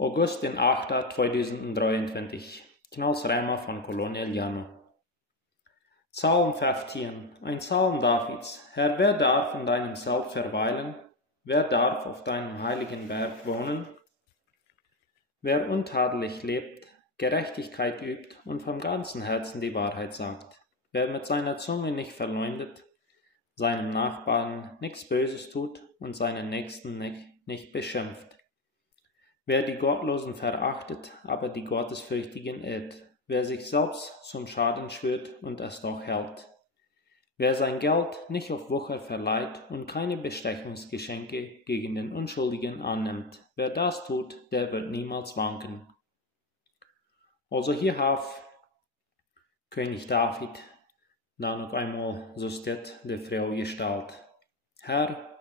August den 8. 2023. Knals Reimer von Colonial Jano. Psalm 15. Ein Psalm Davids. Herr, wer darf in deinem Zelt verweilen? Wer darf auf deinem heiligen Berg wohnen? Wer untadelig lebt, Gerechtigkeit übt und vom ganzen Herzen die Wahrheit sagt. Wer mit seiner Zunge nicht verleumdet, seinem Nachbarn nichts Böses tut und seinen Nächsten nicht beschimpft. Wer die Gottlosen verachtet, aber die Gottesfürchtigen ehrt. Wer sich selbst zum Schaden schwört und es doch hält. Wer sein Geld nicht auf Wucher verleiht und keine Bestechungsgeschenke gegen den Unschuldigen annimmt. Wer das tut, der wird niemals wanken. Also hier auf König David dann noch einmal so steht der Frau Gestalt. Herr,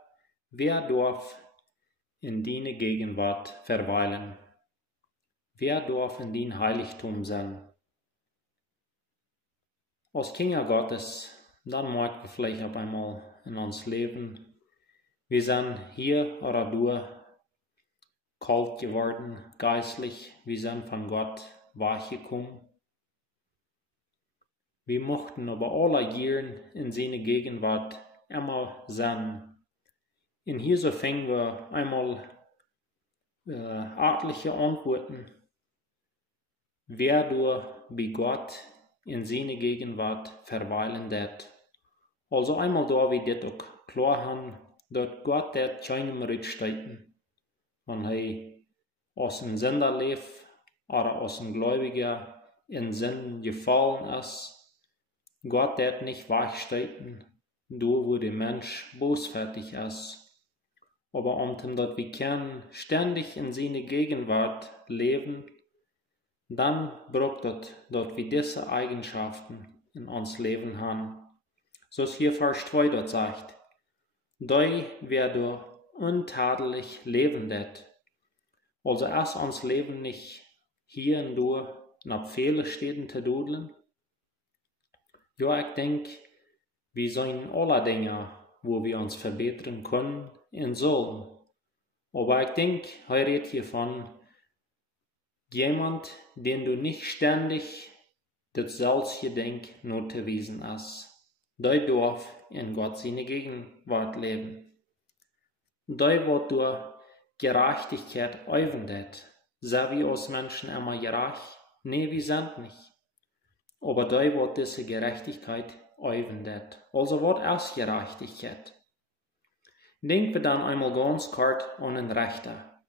wer darf in deine Gegenwart verweilen? Wer darf in dein Heiligtum sein? Als Kinder Gottes, dann merken wir vielleicht auf einmal in uns Leben, wir sind hier oder da kalt geworden, geistlich, wir sind von Gott weggekommen. Wir mochten aber alle Jahren in seine Gegenwart immer sein. Und hier so fingen wir einmal artliche Antworten, wer du bei Gott in seine Gegenwart verweilen wird. Also einmal da wir das auch klar haben, dass Gott das keinem rücksteiten, wenn er aus dem Sünder lebt oder aus dem Gläubiger in Sinn gefallen ist. Gott wird nicht wegsteiten, wo der Mensch bosfertig ist. Aber dass wir können ständig in seine Gegenwart leben, dann braucht es, dass wir diese Eigenschaften in uns Leben haben. So ist hier Vers 2 dort sagt, doi wer du untadelig leben wird. Also erst uns Leben nicht hier und da nach Fehler Städten zu dudeln. Ja, ich denke, wir sollen alle Dinge, wo wir uns verbessern können und sollen. Aber ich denke, er redet hier von jemand, den du nicht ständig das Selbstgedenk nur zu wiesen hast. Der darf in Gott seine Gegenwart leben. Der wird durch Gerechtigkeit üben wird. Sind wir als Menschen immer gerecht? Nee, wir sind nicht. Aber der wird diese Gerechtigkeit üben wird. Also was ist Gerechtigkeit? Denken wir dann einmal ganz kurz an den Richter.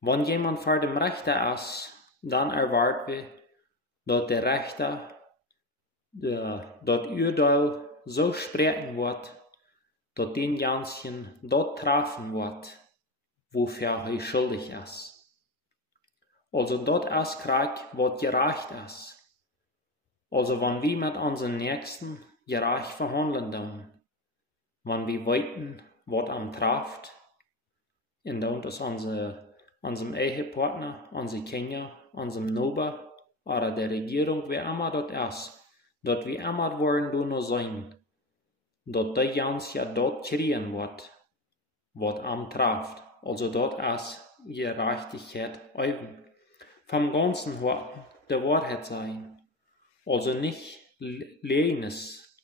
Wenn jemand vor dem Richter ist, dann erwarten wir, dass der Richter das Urteil so sprechen wird, dass den Ganzen dort treffen wird, wofür er schuldig ist. Also dort ist Krieg, was gerecht ist. Also wenn wir mit unseren Nächsten gerecht verhandeln, wenn wir weiten, was am trifft, und dann ist unserem Ehepartner, unsere Kinder, unserem Nachbar oder der Regierung, wer immer das ist, dass wir immer wollen du nur sein, dass der Jans ja dort kriegen wird, was am trifft. Also dort ist Gerechtigkeit üben. Vom ganzen Herzen der Wahrheit sein. Also nicht Leines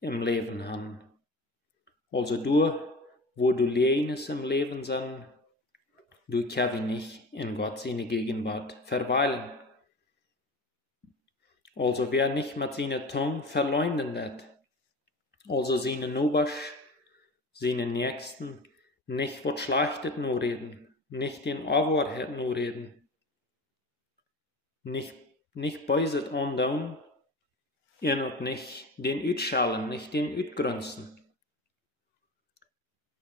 im Leben haben. Also du, wo du Leines im Leben sind, du kannst nicht in Gott seine Gegenwart verweilen. Also wer nicht mit seiner Zunge verleumden wird, also seine Nachbarn, seine Nächsten, nicht was Schlechtes nur reden, nicht den Wahrheit nur reden, nicht Böses andauern, und nicht den Utschallen, nicht den Utgrünzen.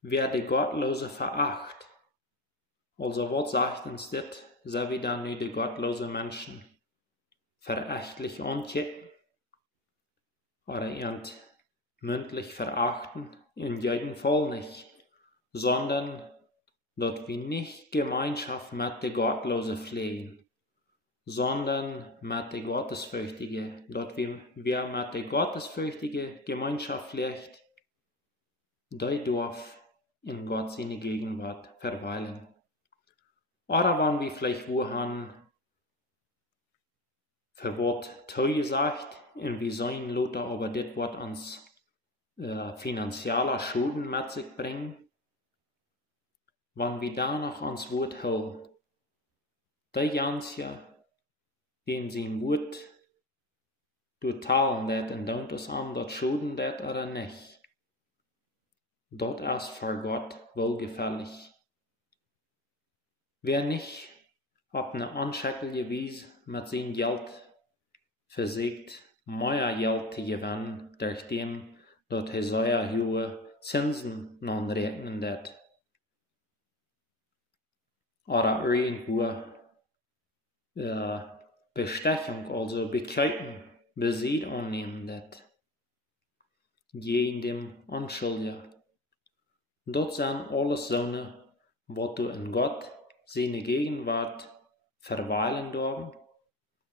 Wer die Gottlose veracht, also was sagt uns das, so wie dann nur die gottlose Menschen verächtlich ankicken oder mündlich verachten, in jedem Fall nicht, sondern dass wir nicht Gemeinschaft mit der Gottlose pflegen, sondern mit der Gottesfürchtige, dass wer mit der Gottesfürchtige Gemeinschaft pflegt, der darf in Gott seine Gegenwart verweilen. Oder wenn wir vielleicht wo haben, für was zugesagt, und wir sollen Leute aber das, was uns finanzieller Schulden mit sich bringen, wenn wir da noch ans Wort halten, der Jansja, den sein Wort totalen dat und don't es an, dat Schulden dat oder nicht. Dort ist für Gott wohlgefällig. Wer nicht auf eine anschäckliche Weise mit sein Geld versucht, mehr Geld zu gewinnen, durch dem, dass er sehr hohe Zinsen anrechnen wird. Oder irgendwo Bestechung, also Bekleidung, Besitz annehmen wird. Jedem Anschuldiger. Das sind alles Söhne, was du in Gott seine Gegenwart verweilen darf.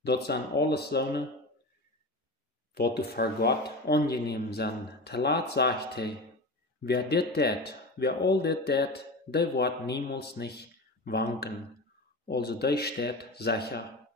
Das sind alles Söhne, was du für Gott angenehm sind. Talat sagt er, wer dit tät, wer all dit tät, der wird niemals nicht wanken. Also der steht sicher